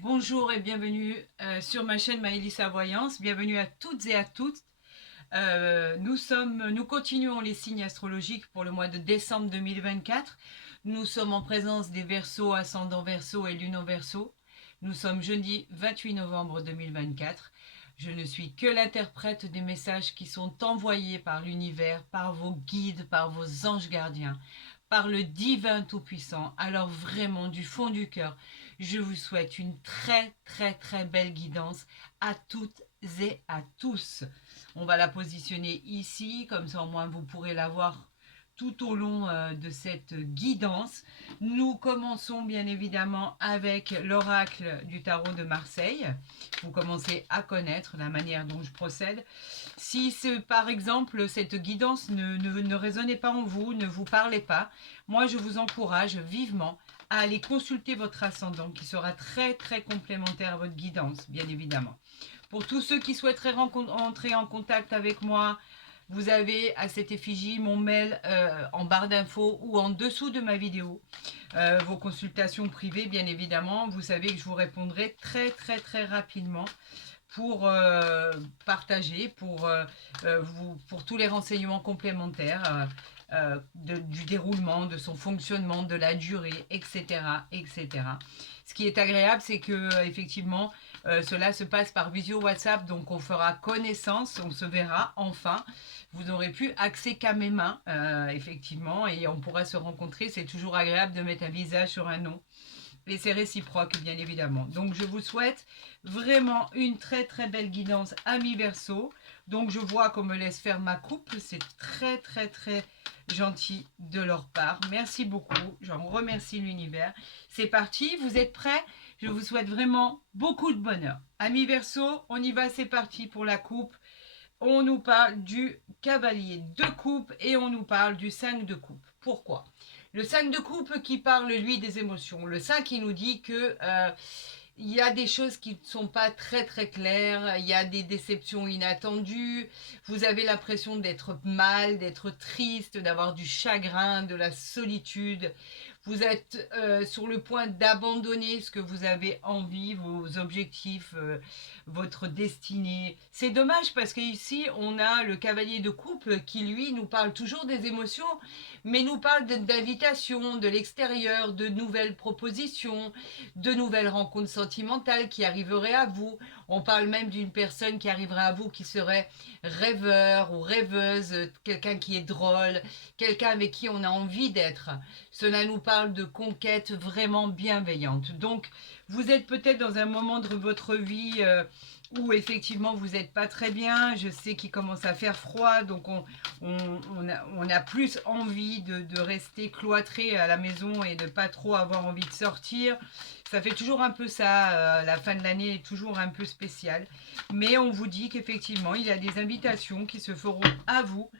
Bonjour et bienvenue sur ma chaîne Maëlys Voyance. Bienvenue à toutes et à toutes. Nous continuons les signes astrologiques pour le mois de décembre 2024. Nous sommes en présence des Verseaux, ascendant Verseau et Lune en Verseau. Nous sommes jeudi 28 novembre 2024. Je ne suis que l'interprète des messages qui sont envoyés par l'univers, par vos guides, par vos anges gardiens, par le divin tout-puissant. Alors vraiment, du fond du cœur, je vous souhaite une très belle guidance à toutes et à tous. On va la positionner ici, comme ça au moins vous pourrez la voir tout au long de cette guidance. Nous commençons bien évidemment avec l'oracle du tarot de Marseille. Vous commencez à connaître la manière dont je procède. Si par exemple cette guidance ne résonnait pas en vous, ne vous parlait pas, moi je vous encourage vivement à aller consulter votre ascendant qui sera très complémentaire à votre guidance, bien évidemment. Pour tous ceux qui souhaiteraient entrer en contact avec moi, vous avez à cette effigie mon mail en barre d'infos ou en dessous de ma vidéo. Vos consultations privées, bien évidemment. Vous savez que je vous répondrai très rapidement pour partager, pour tous les renseignements complémentaires du déroulement, de son fonctionnement, de la durée, etc. Ce qui est agréable, c'est que effectivement, cela se passe par visio WhatsApp, donc on fera connaissance, on se verra enfin. Vous n'aurez plus accès qu'à mes mains, effectivement, et on pourra se rencontrer. C'est toujours agréable de mettre un visage sur un nom. Et c'est réciproque, bien évidemment. Donc, je vous souhaite vraiment une très belle guidance, amis Verseau. Donc, je vois qu'on me laisse faire ma coupe. C'est très gentil de leur part. Merci beaucoup. J'en remercie l'univers. C'est parti. Vous êtes prêts? Je vous souhaite vraiment beaucoup de bonheur. Amis Verseau, on y va. C'est parti pour la coupe. On nous parle du cavalier de coupe et on nous parle du 5 de coupe. Pourquoi? Le 5 de coupe qui parle, lui, des émotions. Le 5 qui nous dit que il y a des choses qui ne sont pas très claires, il y a des déceptions inattendues, vous avez l'impression d'être mal, d'être triste, d'avoir du chagrin, de la solitude. Vous êtes sur le point d'abandonner ce que vous avez envie, vos objectifs, votre destinée. C'est dommage parce qu'ici, on a le cavalier de coupe qui, lui, nous parle toujours des émotions, mais nous parle d'invitation, de l'extérieur, de nouvelles propositions, de nouvelles rencontres sentimentales qui arriveraient à vous. On parle même d'une personne qui arriverait à vous qui serait rêveur ou rêveuse, quelqu'un qui est drôle, quelqu'un avec qui on a envie d'être. Cela nous parle de conquête vraiment bienveillante. Donc, vous êtes peut-être dans un moment de votre vie où effectivement vous n'êtes pas très bien. Je sais qu'il commence à faire froid, donc on a plus envie de rester cloîtré à la maison et de pas trop avoir envie de sortir. Ça fait toujours un peu ça, la fin de l'année est toujours un peu spéciale. Mais on vous dit qu'effectivement, il y a des invitations qui se feront à vous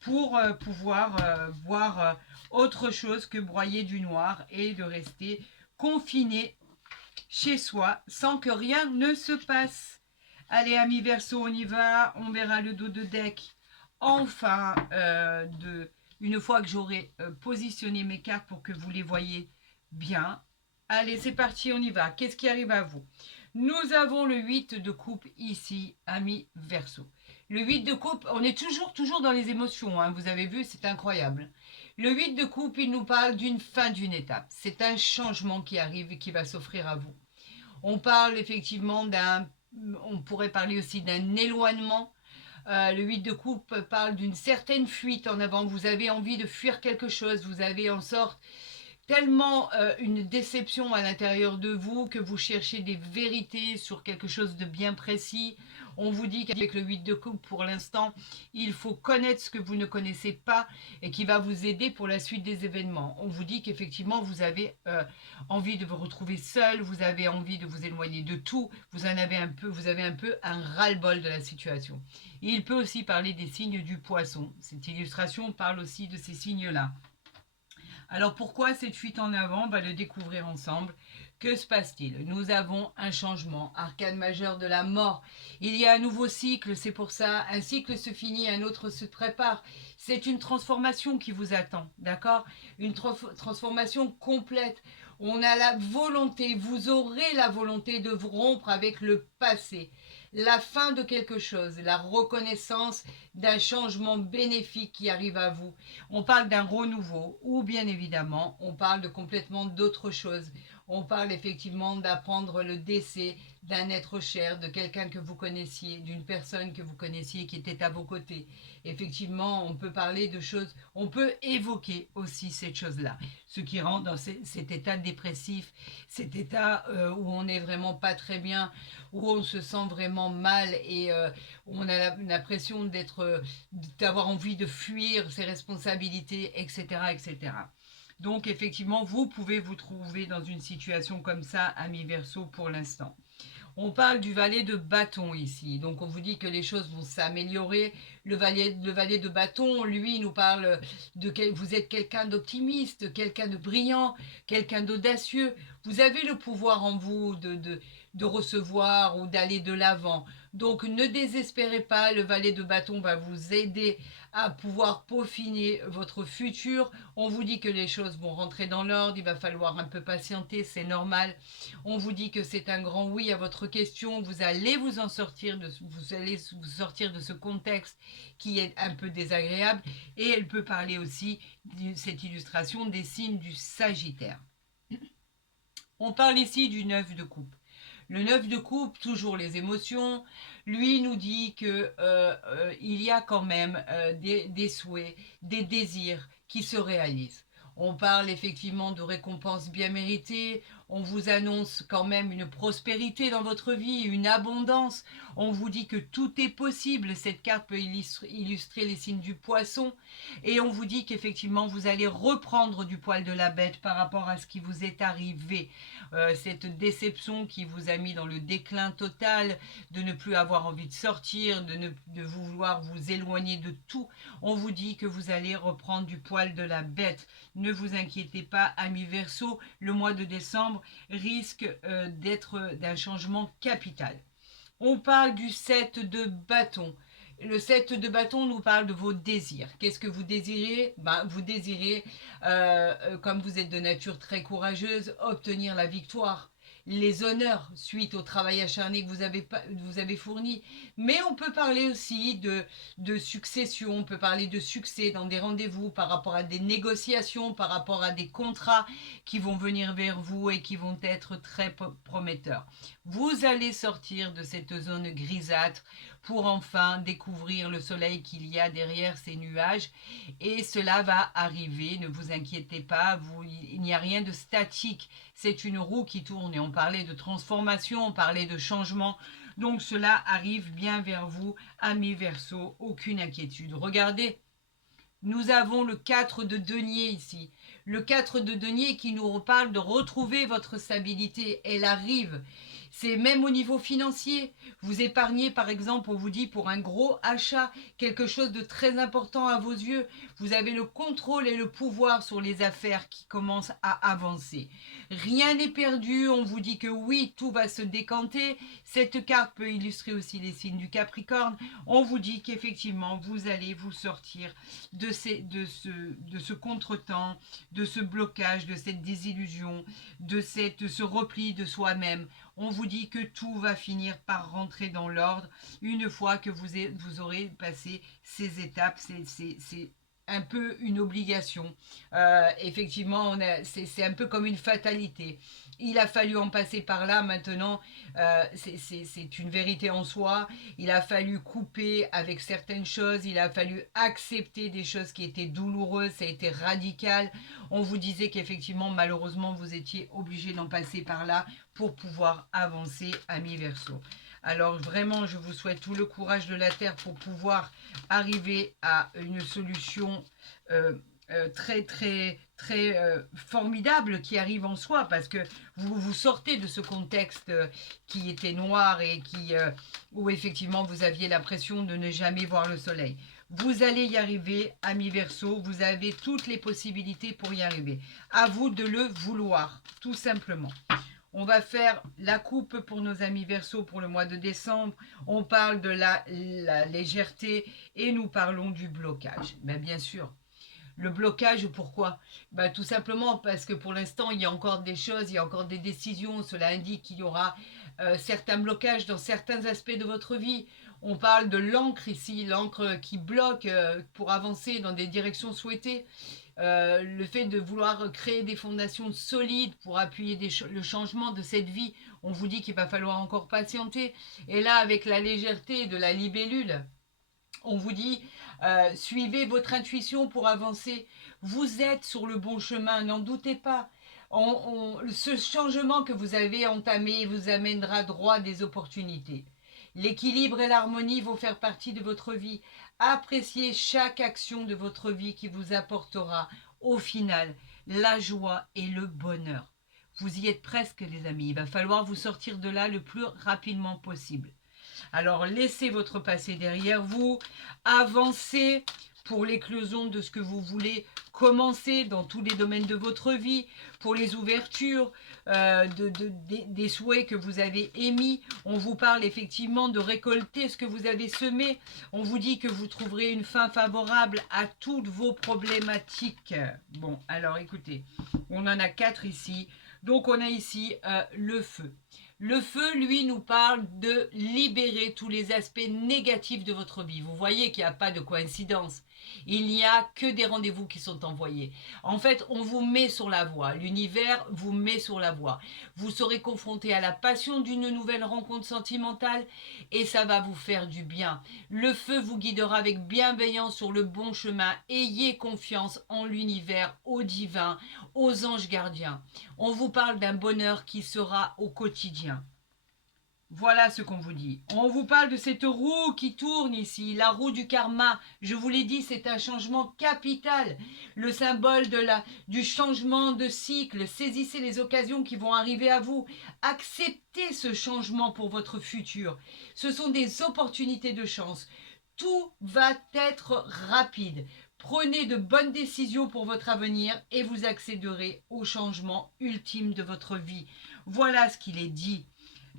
pour pouvoir voir autre chose que broyer du noir et de rester confiné chez soi sans que rien ne se passe. Allez, amis Verseau, on y va. On verra le dos de deck. Enfin, une fois que j'aurai positionné mes cartes pour que vous les voyez bien. Allez, c'est parti, on y va. Qu'est-ce qui arrive à vous? Nous avons le 8 de coupe ici, amis Verseau. Le 8 de coupe, on est toujours dans les émotions, hein, vous avez vu, c'est incroyable. Le 8 de coupe, il nous parle d'une fin d'une étape. C'est un changement qui arrive et qui va s'offrir à vous. On parle effectivement on pourrait parler aussi d'un éloignement. Le 8 de coupe parle d'une certaine fuite en avant. Vous avez envie de fuir quelque chose, vous avez en sorte tellement une déception à l'intérieur de vous que vous cherchez des vérités sur quelque chose de bien précis. On vous dit qu'avec le 8 de coupe, pour l'instant, il faut connaître ce que vous ne connaissez pas et qui va vous aider pour la suite des événements. On vous dit qu'effectivement, vous avez envie de vous retrouver seul, vous avez envie de vous éloigner de tout, vous avez un peu un ras-le-bol de la situation. Et il peut aussi parler des signes du poisson. Cette illustration parle aussi de ces signes-là. Alors pourquoi cette fuite en avant? On va le découvrir ensemble. Que se passe-t-il? Nous avons un changement, arcane majeur de la mort. Il y a un nouveau cycle, c'est pour ça. Un cycle se finit, un autre se prépare. C'est une transformation qui vous attend, d'accord? Une transformation complète. On a la volonté, vous aurez la volonté de vous rompre avec le passé, la fin de quelque chose, la reconnaissance d'un changement bénéfique qui arrive à vous. On parle d'un renouveau ou bien évidemment, on parle de complètement d'autre chose. On parle effectivement d'apprendre le décès d'un être cher, de quelqu'un que vous connaissiez, d'une personne que vous connaissiez qui était à vos côtés. Effectivement, on peut parler de choses, on peut évoquer aussi cette chose-là, ce qui rend dans cet état dépressif, cet état où on n'est vraiment pas très bien, où on se sent vraiment mal et où on a l'impression d'avoir envie de fuir ses responsabilités, etc., etc. Donc effectivement, vous pouvez vous trouver dans une situation comme ça, ami Verseau, pour l'instant. On parle du valet de bâton ici, donc on vous dit que les choses vont s'améliorer. Le valet de bâton, lui, nous parle vous êtes quelqu'un d'optimiste, quelqu'un de brillant, quelqu'un d'audacieux. Vous avez le pouvoir en vous de recevoir ou d'aller de l'avant. Donc ne désespérez pas, le valet de bâton va vous aider à pouvoir peaufiner votre futur. On vous dit que les choses vont rentrer dans l'ordre, il va falloir un peu patienter, c'est normal. On vous dit que c'est un grand oui à votre question, vous allez vous en sortir, vous allez vous sortir de ce contexte qui est un peu désagréable, et elle peut parler aussi de cette illustration des signes du Sagittaire. On parle ici du 9 de coupe. Le 9 de coupe, toujours les émotions, lui nous dit que il y a quand même des souhaits, des désirs qui se réalisent. On parle effectivement de récompenses bien méritées, on vous annonce quand même une prospérité dans votre vie, une abondance. On vous dit que tout est possible. Cette carte peut illustrer les signes du poisson. Et on vous dit qu'effectivement, vous allez reprendre du poil de la bête par rapport à ce qui vous est arrivé. Cette déception qui vous a mis dans le déclin total, de ne plus avoir envie de sortir, de vouloir vous éloigner de tout. On vous dit que vous allez reprendre du poil de la bête. Ne vous inquiétez pas, amis Verseau, le mois de décembre risque d'être d'un changement capital. On parle du 7 de bâton. Le 7 de bâton nous parle de vos désirs. Qu'est-ce que vous désirez? Vous désirez, comme vous êtes de nature très courageuse, obtenir la victoire, les honneurs suite au travail acharné que vous avez fourni. Mais on peut parler aussi de succession, on peut parler de succès dans des rendez-vous par rapport à des négociations, par rapport à des contrats qui vont venir vers vous et qui vont être très prometteurs. Vous allez sortir de cette zone grisâtre pour enfin découvrir le soleil qu'il y a derrière ces nuages, et cela va arriver, ne vous inquiétez pas, il n'y a rien de statique, c'est une roue qui tourne, et on parlait de transformation, on parlait de changement, donc cela arrive bien vers vous, amis Verseau, aucune inquiétude. Regardez, nous avons le 4 de denier ici. Le 4 de denier qui nous reparle de retrouver votre stabilité. Elle arrive. C'est même au niveau financier. Vous épargnez, par exemple, on vous dit pour un gros achat, quelque chose de très important à vos yeux. Vous avez le contrôle et le pouvoir sur les affaires qui commencent à avancer. Rien n'est perdu. On vous dit que oui, tout va se décanter. Cette carte peut illustrer aussi les signes du Capricorne. On vous dit qu'effectivement, vous allez vous sortir de ce contretemps, de ce blocage, de cette désillusion, de ce repli de soi-même. On vous dit que tout va finir par rentrer dans l'ordre une fois que vous aurez passé ces étapes. C'est un peu une obligation. Effectivement, c'est un peu comme une fatalité. Il a fallu en passer par là. Maintenant, c'est une vérité en soi. Il a fallu couper avec certaines choses. Il a fallu accepter des choses qui étaient douloureuses. Ça a été radical. On vous disait qu'effectivement, malheureusement, vous étiez obligé d'en passer par là pour pouvoir avancer, amis Verseau. Alors vraiment, je vous souhaite tout le courage de la Terre pour pouvoir arriver à une solution très formidable qui arrive en soi, parce que vous sortez de ce contexte qui était noir et où effectivement vous aviez l'impression de ne jamais voir le soleil. Vous allez y arriver, amis Verseau, vous avez toutes les possibilités pour y arriver. À vous de le vouloir, tout simplement. On va faire la coupe pour nos amis Verseau pour le mois de décembre. On parle de la légèreté et nous parlons du blocage. Bien sûr, Le blocage, pourquoi? Bah, tout simplement parce que pour l'instant, il y a encore des choses, il y a encore des décisions. Cela indique qu'il y aura certains blocages dans certains aspects de votre vie. On parle de l'encre ici, l'encre qui bloque pour avancer dans des directions souhaitées. Le fait de vouloir créer des fondations solides pour appuyer le changement de cette vie, on vous dit qu'il va falloir encore patienter. Et là, avec la légèreté de la libellule, on vous dit, suivez votre intuition pour avancer. Vous êtes sur le bon chemin, n'en doutez pas. Ce changement que vous avez entamé vous amènera droit des opportunités. L'équilibre et l'harmonie vont faire partie de votre vie. Appréciez chaque action de votre vie qui vous apportera, au final, la joie et le bonheur. Vous y êtes presque, les amis. Il va falloir vous sortir de là le plus rapidement possible. Alors, laissez votre passé derrière vous, avancez pour l'éclosion de ce que vous voulez commencer dans tous les domaines de votre vie, pour les ouvertures, des souhaits que vous avez émis. On vous parle effectivement de récolter ce que vous avez semé. On vous dit que vous trouverez une fin favorable à toutes vos problématiques. Bon, alors écoutez, on en a 4 ici. Donc on a ici le feu. Le feu, lui, nous parle de libérer tous les aspects négatifs de votre vie. Vous voyez qu'il n'y a pas de coïncidence. Il n'y a que des rendez-vous qui sont envoyés. En fait, on vous met sur la voie. L'univers vous met sur la voie. Vous serez confronté à la passion d'une nouvelle rencontre sentimentale et ça va vous faire du bien. Le feu vous guidera avec bienveillance sur le bon chemin. Ayez confiance en l'univers, au divin, aux anges gardiens. On vous parle d'un bonheur qui sera au quotidien. Voilà ce qu'on vous dit. On vous parle de cette roue qui tourne ici, la roue du karma. Je vous l'ai dit, c'est un changement capital. Le symbole du changement de cycle. Saisissez les occasions qui vont arriver à vous. Acceptez ce changement pour votre futur. Ce sont des opportunités de chance. Tout va être rapide. Prenez de bonnes décisions pour votre avenir et vous accéderez au changement ultime de votre vie. Voilà ce qu'il est dit.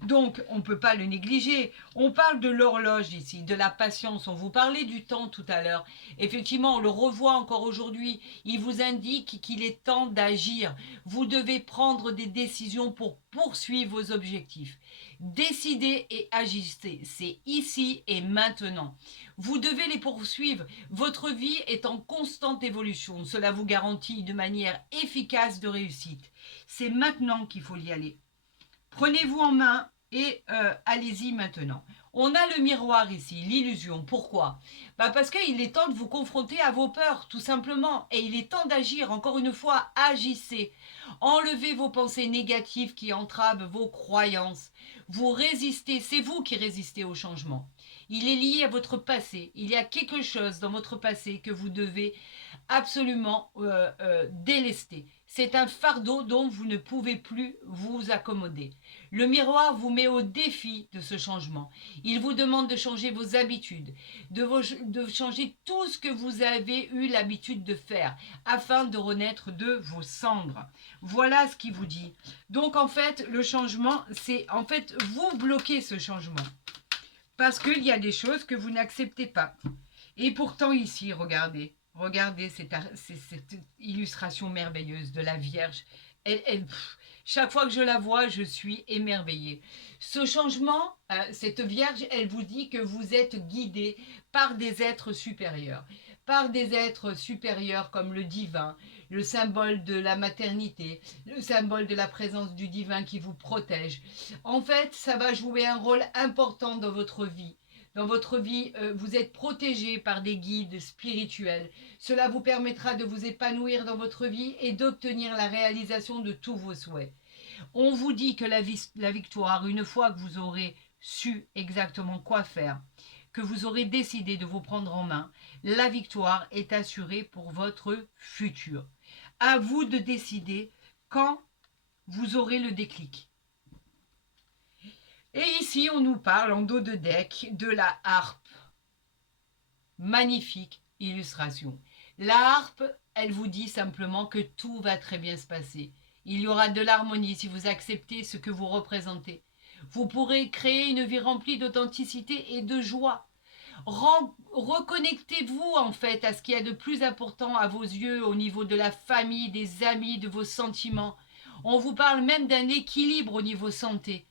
Donc, on ne peut pas le négliger. On parle de l'horloge ici, de la patience. On vous parlait du temps tout à l'heure. Effectivement, on le revoit encore aujourd'hui. Il vous indique qu'il est temps d'agir. Vous devez prendre des décisions pour poursuivre vos objectifs. Décidez et agissez. C'est ici et maintenant. Vous devez les poursuivre. Votre vie est en constante évolution. Cela vous garantit de manière efficace de réussite. C'est maintenant qu'il faut y aller. Prenez-vous en main et allez-y maintenant. On a le miroir ici, l'illusion. Pourquoi? Parce qu'il est temps de vous confronter à vos peurs, tout simplement. Et il est temps d'agir. Encore une fois, agissez. Enlevez vos pensées négatives qui entravent vos croyances. Vous résistez, c'est vous qui résistez au changement. Il est lié à votre passé. Il y a quelque chose dans votre passé que vous devez absolument délester. C'est un fardeau dont vous ne pouvez plus vous accommoder. Le miroir vous met au défi de ce changement. Il vous demande de changer vos habitudes, de changer tout ce que vous avez eu l'habitude de faire afin de renaître de vos cendres. Voilà ce qu'il vous dit. Donc en fait, le changement, c'est en fait vous bloquez ce changement parce qu'il y a des choses que vous n'acceptez pas. Et pourtant ici, regardez cette illustration merveilleuse de la Vierge. Chaque fois que je la vois, je suis émerveillée. Ce changement, cette Vierge, elle vous dit que vous êtes guidé par des êtres supérieurs. Par des êtres supérieurs comme le divin, le symbole de la maternité, le symbole de la présence du divin qui vous protège. En fait, ça va jouer un rôle important dans votre vie. Dans votre vie, vous êtes protégé par des guides spirituels. Cela vous permettra de vous épanouir dans votre vie et d'obtenir la réalisation de tous vos souhaits. On vous dit que la victoire, une fois que vous aurez su exactement quoi faire, que vous aurez décidé de vous prendre en main, la victoire est assurée pour votre futur. À vous de décider quand vous aurez le déclic. Et ici, on nous parle en dos de deck de la harpe. Magnifique illustration. La harpe, elle vous dit simplement que tout va très bien se passer. Il y aura de l'harmonie si vous acceptez ce que vous représentez. Vous pourrez créer une vie remplie d'authenticité et de joie. Reconnectez-vous en fait à ce qu'il y a de plus important à vos yeux au niveau de la famille, des amis, de vos sentiments. On vous parle même d'un équilibre au niveau santé.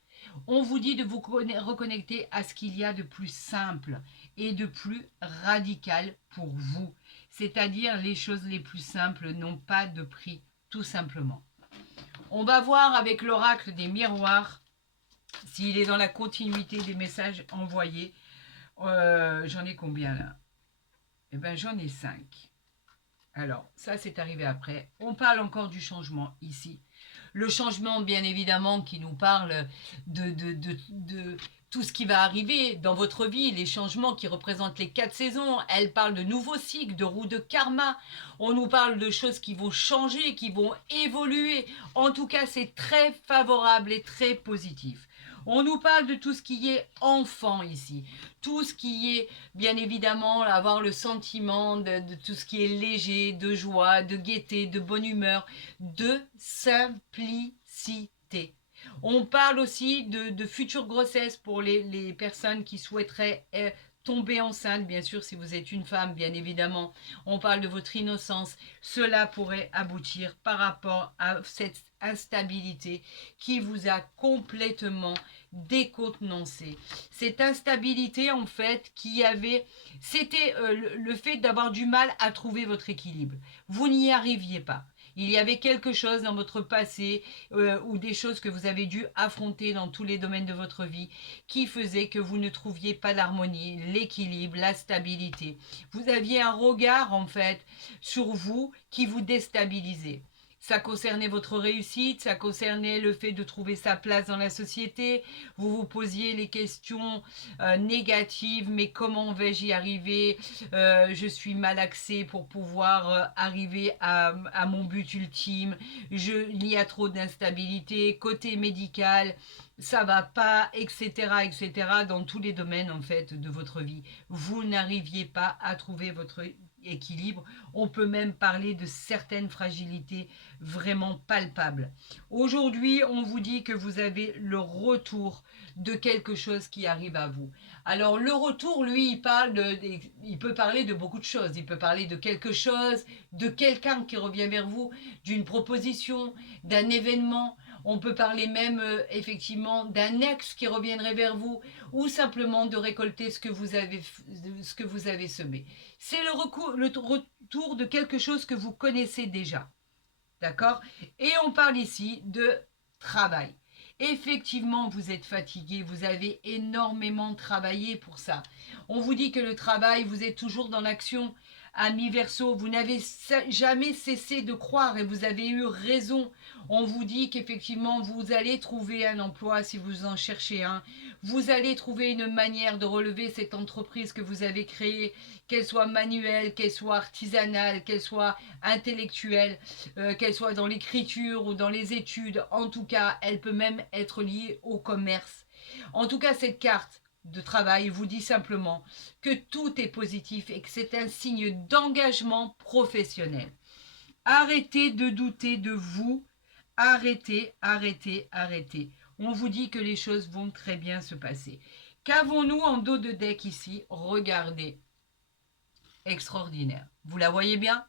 On vous dit de vous reconnecter à ce qu'il y a de plus simple et de plus radical pour vous. C'est-à-dire les choses les plus simples n'ont pas de prix, tout simplement. On va voir avec l'oracle des miroirs s'il est dans la continuité des messages envoyés. J'en ai combien là? Eh bien, j'en ai 5. Alors, ça, c'est arrivé après. On parle encore du changement ici. Le changement, bien évidemment, qui nous parle de tout ce qui va arriver dans votre vie, les changements qui représentent les 4 saisons. Elle parle de nouveaux cycles, de roues de karma. On nous parle de choses qui vont changer, qui vont évoluer. En tout cas, c'est très favorable et très positif. On nous parle de tout ce qui est enfant ici, tout ce qui est, bien évidemment, avoir le sentiment de tout ce qui est léger, de joie, de gaieté, de bonne humeur, de simplicité. On parle aussi de futures grossesses pour les personnes qui souhaiteraient tomber enceinte, bien sûr, si vous êtes une femme, bien évidemment. On parle de votre innocence. Cela pourrait aboutir par rapport à cette instabilité qui vous a complètement décontenancé. Cette instabilité, en fait, c'était le fait d'avoir du mal à trouver votre équilibre. Vous n'y arriviez pas. Il y avait quelque chose dans votre passé ou des choses que vous avez dû affronter dans tous les domaines de votre vie qui faisait que vous ne trouviez pas l'harmonie, l'équilibre, la stabilité. Vous aviez un regard en fait sur vous qui vous déstabilisait. Ça concernait votre réussite, ça concernait le fait de trouver sa place dans la société. Vous vous posiez les questions négatives, mais comment vais-je y arriver? Je suis malaxée pour pouvoir arriver à mon but ultime. Il y a trop d'instabilité. Côté médical, ça va pas, etc., etc., dans tous les domaines en fait de votre vie. Vous n'arriviez pas à trouver votre équilibre. On peut même parler de certaines fragilités vraiment palpables. Aujourd'hui, on vous dit que vous avez le retour de quelque chose qui arrive à vous. Alors le retour, lui, il peut parler de beaucoup de choses. Il peut parler de quelque chose, de quelqu'un qui revient vers vous, d'une proposition, d'un événement. On peut parler même effectivement d'un ex qui reviendrait vers vous ou simplement de récolter ce que vous avez semé. C'est le retour de quelque chose que vous connaissez déjà. D'accord? Et on parle ici de travail. Effectivement, vous êtes fatigué, vous avez énormément travaillé pour ça. On vous dit que le travail, vous êtes toujours dans l'action. Ami Verseau, vous n'avez jamais cessé de croire et vous avez eu raison. On vous dit qu'effectivement, vous allez trouver un emploi si vous en cherchez un. Vous allez trouver une manière de relever cette entreprise que vous avez créée, qu'elle soit manuelle, qu'elle soit artisanale, qu'elle soit intellectuelle, qu'elle soit dans l'écriture ou dans les études. En tout cas, elle peut même être liée au commerce. En tout cas, cette carte de travail vous dit simplement que tout est positif et que c'est un signe d'engagement professionnel. Arrêtez de douter de vous. Arrêtez, arrêtez, arrêtez. On vous dit que les choses vont très bien se passer. Qu'avons-nous en dos de deck ici? Regardez. Extraordinaire. Vous la voyez bien?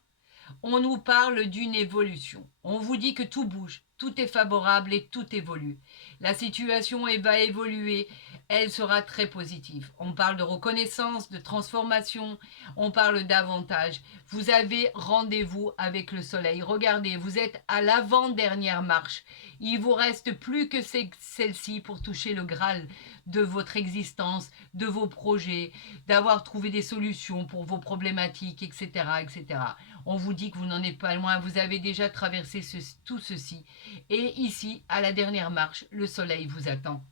On nous parle d'une évolution. On vous dit que tout bouge, tout est favorable et tout évolue. La situation va évoluer, elle sera très positive. On parle de reconnaissance, de transformation, on parle d'avantage. Vous avez rendez-vous avec le soleil. Regardez, vous êtes à l'avant-dernière marche. Il vous reste plus que celle-ci pour toucher le Graal de votre existence, de vos projets, d'avoir trouvé des solutions pour vos problématiques, etc., etc. On vous dit que vous n'en êtes pas loin, vous avez déjà traversé tout ceci. Et ici, à la dernière marche, le soleil vous attend.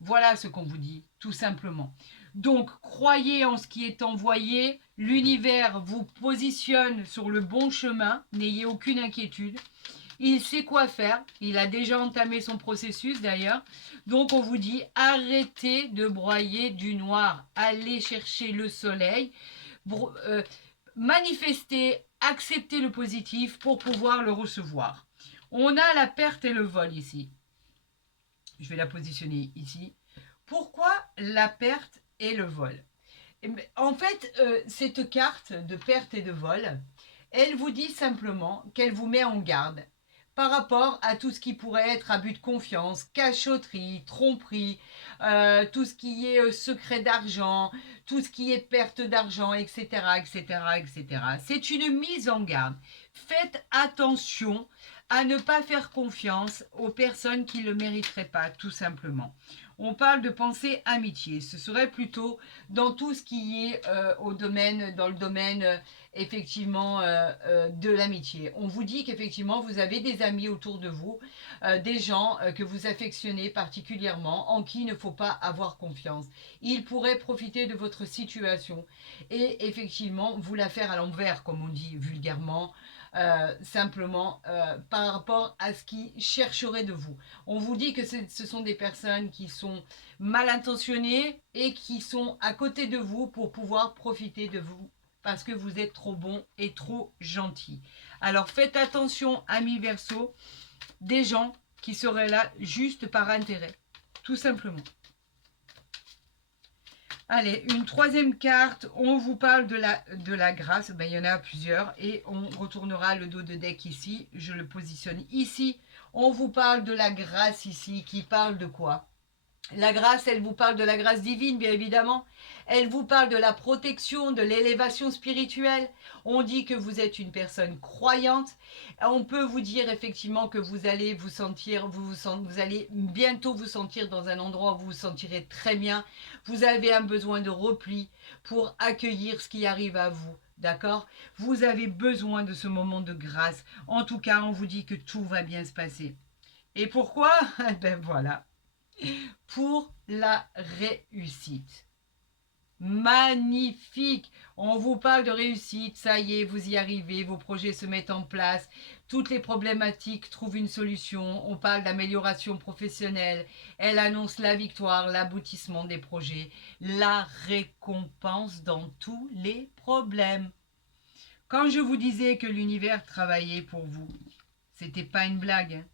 Voilà ce qu'on vous dit, tout simplement. Donc, croyez en ce qui est envoyé. L'univers vous positionne sur le bon chemin. N'ayez aucune inquiétude. Il sait quoi faire. Il a déjà entamé son processus d'ailleurs. Donc, on vous dit, arrêtez de broyer du noir. Allez chercher le soleil. Manifestez, acceptez le positif pour pouvoir le recevoir. On a la perte et le vol ici. Je vais la positionner ici. Pourquoi la perte et le vol? En fait, cette carte de perte et de vol, elle vous dit simplement qu'elle vous met en garde par rapport à tout ce qui pourrait être abus de confiance, cachotterie, tromperie, tout ce qui est secret d'argent, tout ce qui est perte d'argent, etc., etc., etc. C'est une mise en garde. Faites attention à ne pas faire confiance aux personnes qui ne le mériteraient pas, tout simplement. On parle de pensée amitié. Ce serait plutôt dans tout ce qui est dans le domaine effectivement de l'amitié. On vous dit qu'effectivement vous avez des amis autour de vous, des gens que vous affectionnez particulièrement, en qui il ne faut pas avoir confiance. Ils pourraient profiter de votre situation et effectivement vous la faire à l'envers, comme on dit vulgairement. Simplement par rapport à ce qu'ils chercheraient de vous. On vous dit que ce sont des personnes qui sont mal intentionnées et qui sont à côté de vous pour pouvoir profiter de vous parce que vous êtes trop bon et trop gentil. Alors faites attention, amis Verseau, des gens qui seraient là juste par intérêt, tout simplement. Allez, une troisième carte, on vous parle de la grâce, ben, il y en a plusieurs, et on retournera le dos de deck ici, je le positionne ici. On vous parle de la grâce ici, qui parle de quoi? La grâce, elle vous parle de la grâce divine, bien évidemment. Elle vous parle de la protection, de l'élévation spirituelle. On dit que vous êtes une personne croyante. On peut vous dire effectivement que vous allez vous sentir, vous allez bientôt vous sentir dans un endroit où vous vous sentirez très bien. Vous avez un besoin de repli pour accueillir ce qui arrive à vous. D'accord? Vous avez besoin de ce moment de grâce. En tout cas, on vous dit que tout va bien se passer. Et pourquoi? Ben voilà. Pour la réussite. Magnifique. On vous parle de réussite, ça y est, vous y arrivez, vos projets se mettent en place, toutes les problématiques trouvent une solution, on parle d'amélioration professionnelle, elle annonce la victoire, l'aboutissement des projets, la récompense dans tous les problèmes. Quand je vous disais que l'univers travaillait pour vous, c'était pas une blague.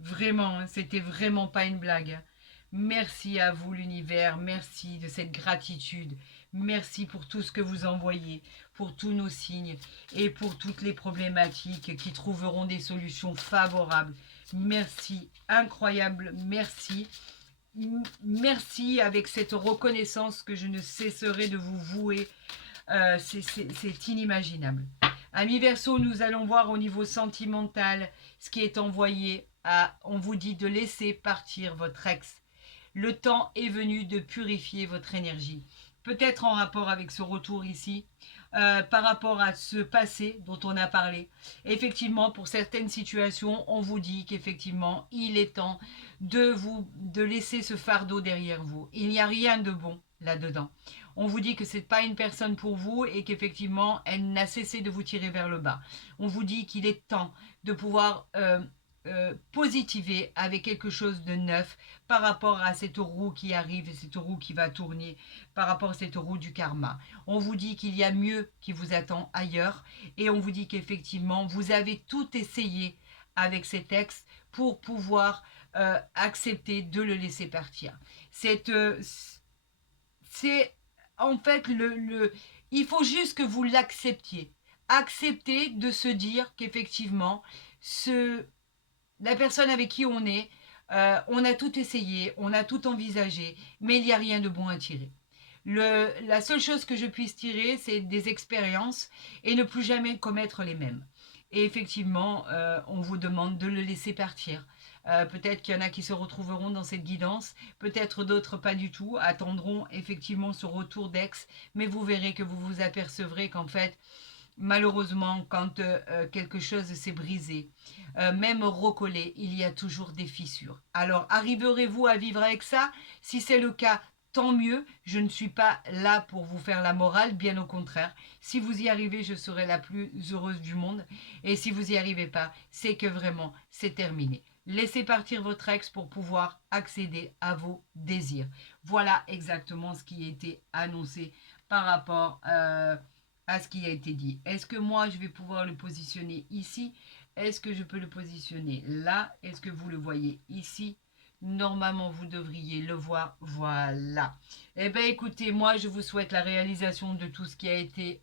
Vraiment, c'était vraiment pas une blague. Merci à vous l'univers, merci de cette gratitude, merci pour tout ce que vous envoyez, pour tous nos signes et pour toutes les problématiques qui trouveront des solutions favorables. Merci, incroyable, merci. Merci avec cette reconnaissance que je ne cesserai de vous vouer. C'est inimaginable. Amis Verseau, nous allons voir au niveau sentimental ce qui est envoyé. On vous dit de laisser partir votre ex. Le temps est venu de purifier votre énergie. Peut-être en rapport avec ce retour ici, par rapport à ce passé dont on a parlé. Effectivement, pour certaines situations, on vous dit qu'effectivement, il est temps de laisser ce fardeau derrière vous. Il n'y a rien de bon là-dedans. On vous dit que ce n'est pas une personne pour vous et qu'effectivement, elle n'a cessé de vous tirer vers le bas. On vous dit qu'il est temps de pouvoir positiver avec quelque chose de neuf par rapport à cette roue qui arrive et cette roue qui va tourner, par rapport à cette roue du karma. On vous dit qu'il y a mieux qui vous attend ailleurs et on vous dit qu'effectivement, vous avez tout essayé avec cet ex pour pouvoir accepter de le laisser partir. C'est en fait il faut juste que vous l'acceptiez. Accepter de se dire qu'effectivement, la personne avec qui on est, on a tout essayé, on a tout envisagé, mais il n'y a rien de bon à tirer. La seule chose que je puisse tirer, c'est des expériences et ne plus jamais commettre les mêmes. Et effectivement, on vous demande de le laisser partir. Peut-être qu'il y en a qui se retrouveront dans cette guidance, peut-être d'autres pas du tout, attendront effectivement ce retour d'ex, mais vous verrez que vous vous apercevrez qu'en fait, malheureusement, quand quelque chose s'est brisé, même recollé, il y a toujours des fissures. Alors, arriverez-vous à vivre avec ça? Si c'est le cas, tant mieux. Je ne suis pas là pour vous faire la morale, bien au contraire. Si vous y arrivez, je serai la plus heureuse du monde. Et si vous n'y arrivez pas, c'est que vraiment, c'est terminé. Laissez partir votre ex pour pouvoir accéder à vos désirs. Voilà exactement ce qui a été annoncé par rapport à ce qui a été dit. Est-ce que moi, je vais pouvoir le positionner ici? Est-ce que je peux le positionner là? Est-ce que vous le voyez ici? Normalement, vous devriez le voir. Voilà. Eh bien, écoutez, moi, je vous souhaite la réalisation de tout ce qui a été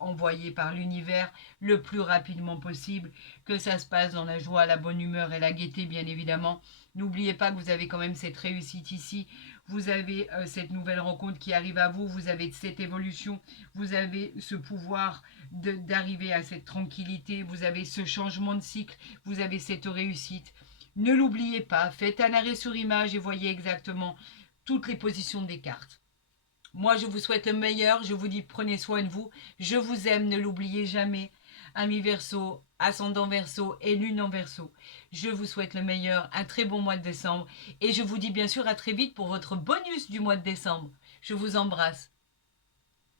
envoyé par l'univers le plus rapidement possible. Que ça se passe dans la joie, la bonne humeur et la gaieté, bien évidemment. N'oubliez pas que vous avez quand même cette réussite ici. Vous avez cette nouvelle rencontre qui arrive à vous. Vous avez cette évolution. Vous avez ce pouvoir d'arriver à cette tranquillité. Vous avez ce changement de cycle. Vous avez cette réussite. Ne l'oubliez pas, faites un arrêt sur image et voyez exactement toutes les positions des cartes. Moi, je vous souhaite le meilleur. Je vous dis, prenez soin de vous. Je vous aime, ne l'oubliez jamais. Ami Verseau, ascendant Verseau et lune en Verseau. Je vous souhaite le meilleur, un très bon mois de décembre. Et je vous dis bien sûr à très vite pour votre bonus du mois de décembre. Je vous embrasse.